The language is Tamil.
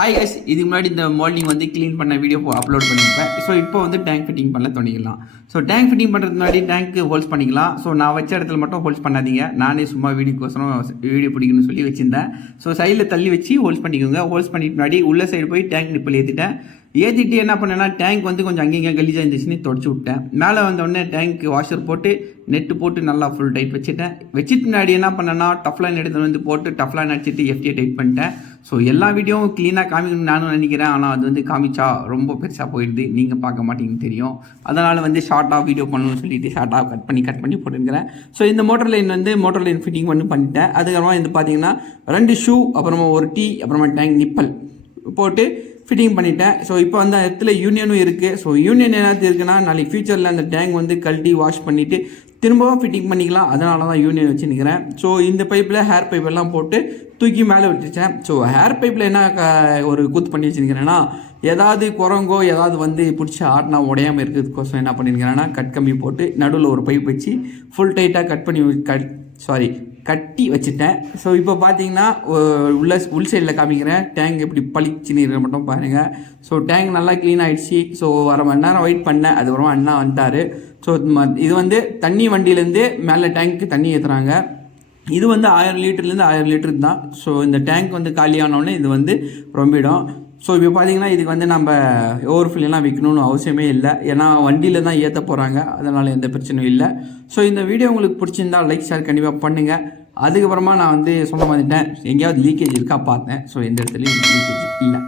ஹாய் கைஸ், இதுக்கு முன்னாடி இந்த மார்னிங் வந்து க்ளீன் பண்ண வீடியோ அப்லோட் பண்ணியிருப்பேன். ஸோ இப்போ வந்து டேங்க் ஃபிட்டிங் பண்ணல தொடங்கிடலாம். ஸோ டேங்க் ஃபிட்டிங் பண்ணுறதுக்கு முன்னாடி டேங்க்கு ஹோல்ஸ் பண்ணிக்கலாம். ஸோ நான் வச்ச இடத்துல மட்டும் ஹோல்ஸ் பண்ணாதீங்க. நானே சும்மா வீடியோக்கோசரம் வீடியோ பிடிக்கணும்னு சொல்லி வச்சுருந்தேன். ஸோ சைடில் தள்ளி வச்சு ஹோல்ஸ் பண்ணிக்கோங்க. ஹோல்ஸ் பண்ணிட்டு முன்னாடி உள்ள சைடு போய் டேங்க் நிப்பில் ஏற்றிட்டு என்ன பண்ணேன்னா டேங்க் வந்து கொஞ்சம் அங்கேயும் கலீஜாக இருந்துச்சுன்னு தொடச்சி விட்டேன். மேலே வந்தோடனே டேங்க் வாஷர் போட்டு நெட்டு போட்டு நல்லா ஃபுல் டைட் வச்சுட்டேன். வச்சுட்டு முன்னாடி என்ன பண்ணேன்னா டஃப்லைன் எடுத்து வந்து போட்டு டஃப்லைன் அடிச்சுட்டு எஃப்டியை டைட் பண்ணிட்டேன். ஸோ எல்லா வீடியோவும் க்ளீனாக காமிக்கணும்னு நானும் நினைக்கிறேன். ஆனால் அது வந்து காமிச்சா ரொம்ப பெருசாக போயிடுது, நீங்கள் பார்க்க மாட்டீங்கன்னு தெரியும். அதனால் வந்து ஷார்ட்டாக வீடியோ பண்ணணும்னு சொல்லிட்டு ஷார்ட்டாக கட் பண்ணி போட்டுருக்கிறேன். ஸோ இந்த மோட்டர் லைன் வந்து மோட்டர் லைன் ஃபிட்டிங் பண்ணிட்டேன். அதுக்கப்புறமா இது பார்த்தீங்கன்னா 2 ஷூ, அப்புறமா ஒரு டீ, அப்புறமா டேங்க் நிப்பல் போட்டு ஃபிட்டிங் பண்ணிட்டேன். ஸோ இப்போ அந்த இடத்துல யூனியனும் இருக்குது. ஸோ யூனியன் என்னது இருக்குன்னா, நாளைக்கு ஃபியூச்சரில் அந்த டேங்க் வந்து கழட்டி வாஷ் பண்ணிவிட்டு திரும்பவும் ஃபிட்டிங் பண்ணிக்கலாம். அதனால தான் யூனியன் வச்சு நிற்கிறேன். ஸோ இந்த பைப்பில் ஹேர் பைப் எல்லாம் போட்டு தூக்கி மேலே விட்டுச்சேன். ஸோ ஹேர் பைப்பில் என்ன ஒரு கூத்து பண்ணி வச்சுருக்கிறேன்னா, ஏதாவது குரங்கோ ஏதாவது வந்து பிடிச்சி ஆட்டினா உடையாமல் இருக்கிறதுக்கோசம் என்ன பண்ணியிருக்கிறேன்னா, கட் கம்பி போட்டு நடுவில் ஒரு பைப் வச்சு ஃபுல் டைட்டாக கட்டி வச்சுட்டேன். ஸோ இப்போ பார்த்தீங்கன்னா உள் சைடில் காமிக்கிறேன். டேங்க் எப்படி பளிச்சுன்னு இருக்கிற மட்டும் பாருங்கள். ஸோ டேங்க் நல்லா க்ளீன் ஆகிடுச்சு. ஸோ வர மணி நேரம் வெயிட் பண்ணேன். அதுக்கப்புறமா அண்ணா வந்துட்டார். ஸோ இது வந்து தண்ணி வண்டியிலேருந்து மேலே டேங்க்கு தண்ணி ஏற்றுறாங்க. இது வந்து 1000 லிட்டர்லேருந்து 1000 லிட்டருக்கு தான். ஸோ இந்த டேங்க் வந்து காலியானோடனே இது வந்து ரொம்பிடும். ஸோ இப்போ பார்த்தீங்கன்னா இதுக்கு வந்து நம்ம ஓவர்ஃபில்லாம் வைக்கணும்னு அவசியமே இல்லை. ஏன்னா வண்டியில் தான் ஏற்ற போகிறாங்க. அதனால் எந்த பிரச்சனையும் இல்லை. ஸோ இந்த வீடியோ உங்களுக்கு பிடிச்சிருந்தால் லைக் ஷேர் கண்டிப்பாக பண்ணுங்கள். அதுக்கப்புறமா நான் வந்து சொல்ல வந்துட்டேன், எங்கேயாவது லீக்கேஜ் இருக்கா பார்த்தேன். ஸோ எந்த இடத்துலையும் லீக்கேஜ் இல்லை.